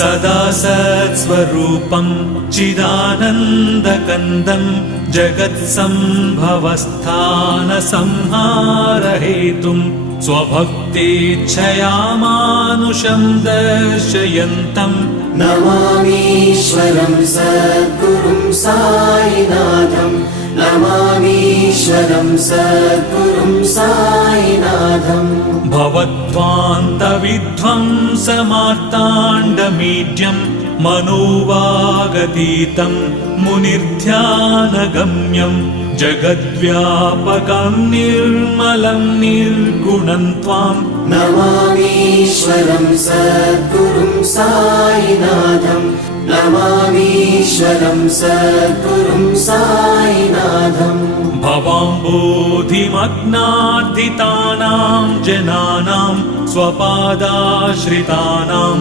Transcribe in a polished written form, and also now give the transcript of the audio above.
सदा सत्स्वरूपं चिदानन्दकन्दं जगत्सम्भवस्थानसंहारहेतुं स्वभक्तेच्छया मानुषं दर्शयन्तं नमामीश्वरं सद्गुरुं साईनाथं नमामीश्वरं सद्गुरुं साईनाथम् भवद्ध्वान्तविध्वंसमार्ताण्डमीड्यं मनोवागतीतं मुनिर्ध्यानगम्यं जगद्व्यापकं निर्मलं निर्गुणं त्वां नमामीश्वरं सद्गुरुं साईनाथं नमामीश्वरं सद्गुरुं साईनाथम् भवाम्बोधिमग्नार्दितानां जनानां स्वपादाश्रितानां